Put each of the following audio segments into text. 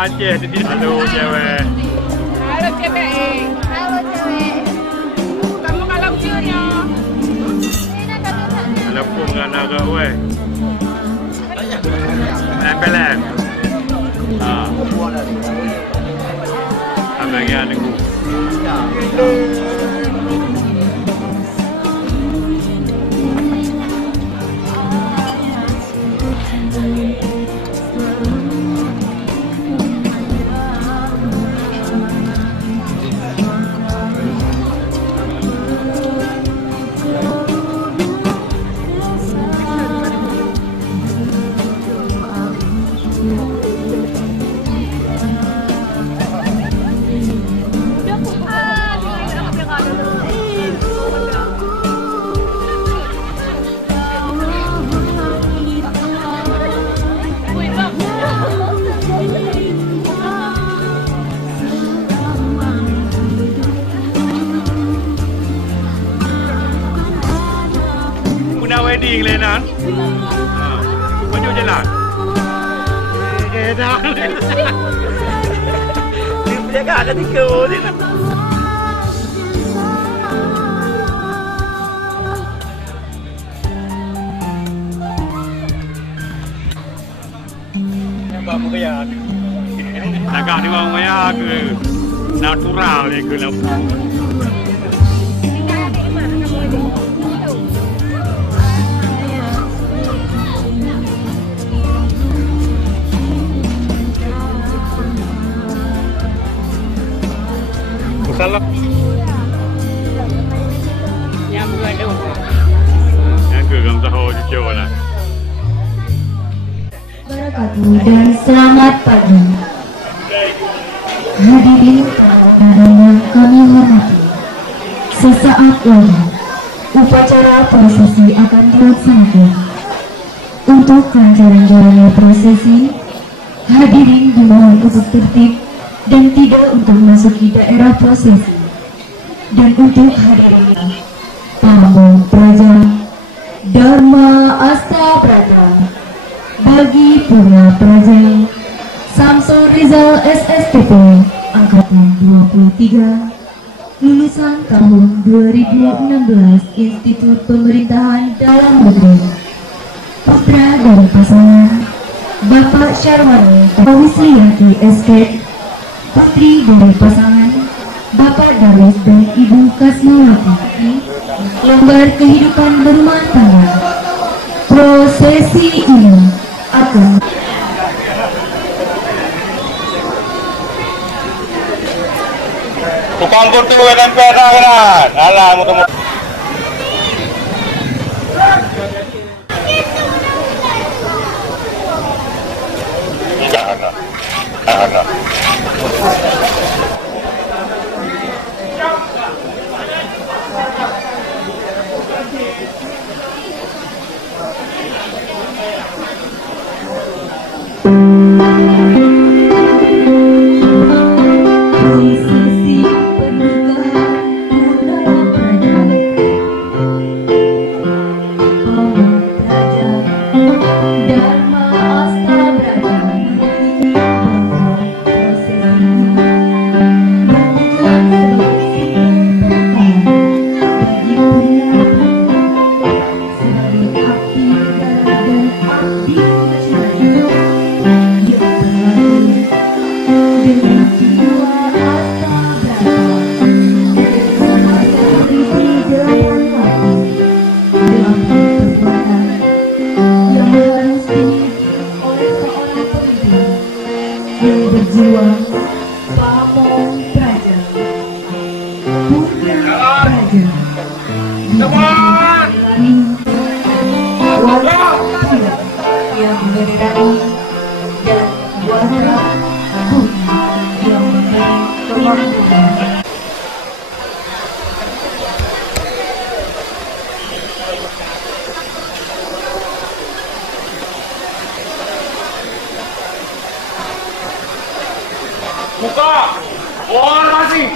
Aceh jadi halo cewek. Halo cewek. Halo cewek. Kamu kalau ciunya. Halo pun ngana ke weh. Pelem. Ah. Abangnya anakku. Wedding Lenan. Maju jalan. Dah. Ni penjaga ada 3 ni. Nampak muka ya. Agak ni orang maya ke natural ni ke lah. Salah. Yang berada. Yang ke kamu tahu jauh lah. Barakatuh dan selamat pagi. Hadirin yang kami hormati. Sesaat lagi upacara prosesi akan dilaksanakan. Untuk kelancaran jalannya prosesi, hadirin dimohon untuk tertib dan tidak untuk memasuki daerah prosesi. Dan untuk hadirin Pamong Praja Dharma Asta Praja Bagi Purna Praja Samsul Rizal SSTP Angkatan 23 lulusan tahun 2016 Institut Pemerintahan Dalam Negeri, putra dari pasangan Bapak Syarwani Wisliati Esket, putri dari pasangan Bapak Darwis dan Ibu Kasmawati, lembar kehidupan berumah tangga. Prosesi ini akan tukang kurtu dan peta kanan. Alah, muka-muka. Anak. Buka! Wah, masih!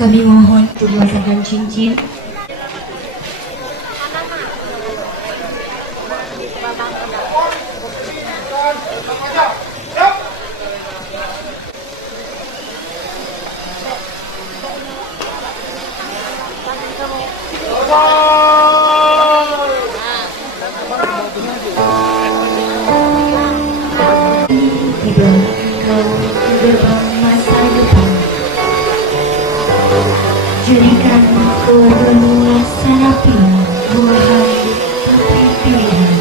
Kami mohon untuk memasangkan cincin. Tiba kau ke gerbang masa depan. Jadikan keluargamu laksana pilihan, buah hati putri pilihan.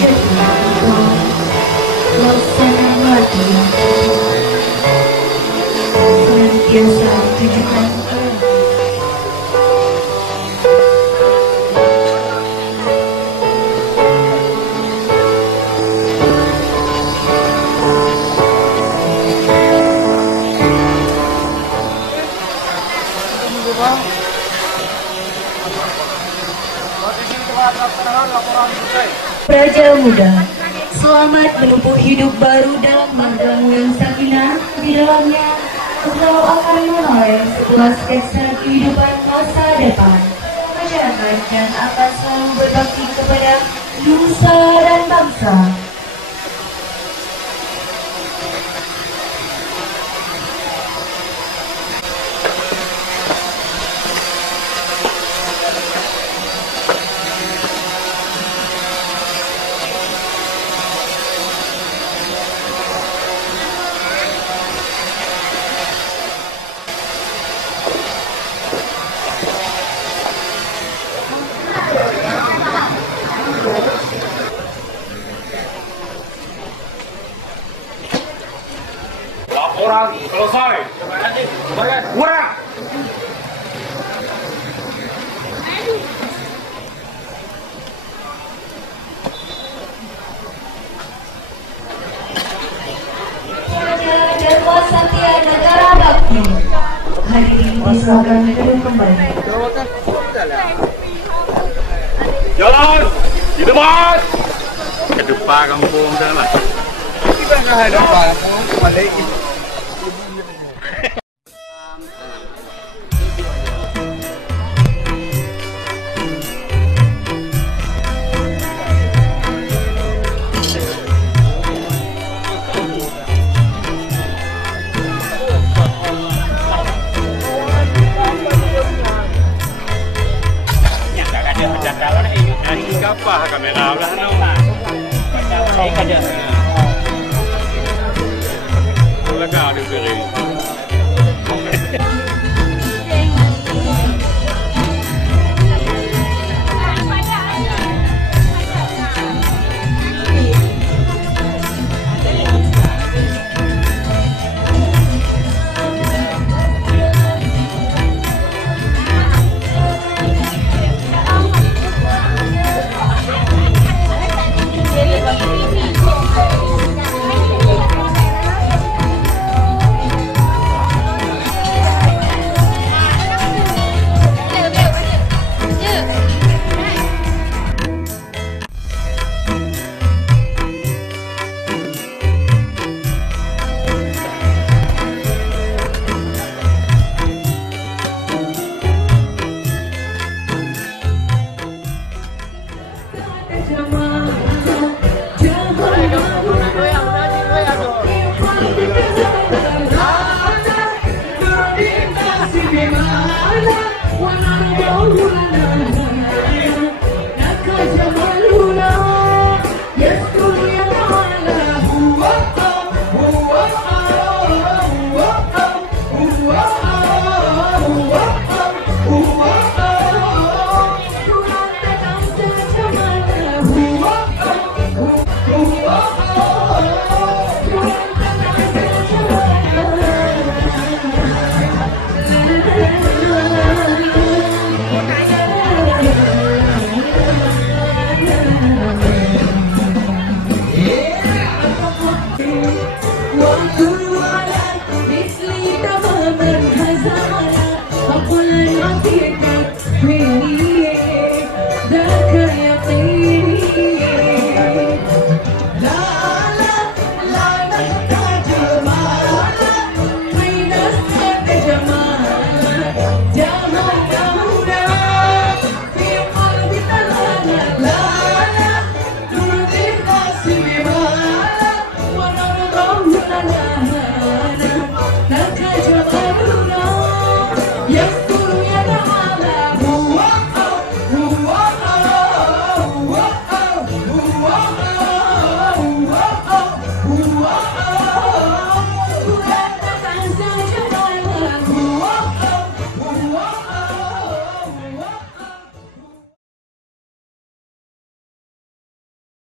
Jadilah engkau laksana mati yang senantiasa tujukan engkau. Praja muda, selamat menempuh hidup baru dalam margamu yang sakinah. Di dalamnya, engkau akan menoleh sebuah sketsa kehidupan masa depan. Masyarakat dan akan selalu berbakti kepada nusa dan bangsa. Laporan selesai. Kurang. Raja dan Wasatya Negara Bakti. Hari ini diserahkan gedung kembali. Jalan di depan. Ke depan kampung sana. Kita nggak ada apa-apa, balik. Apa kamera lah no. Lega ada beri. Bersama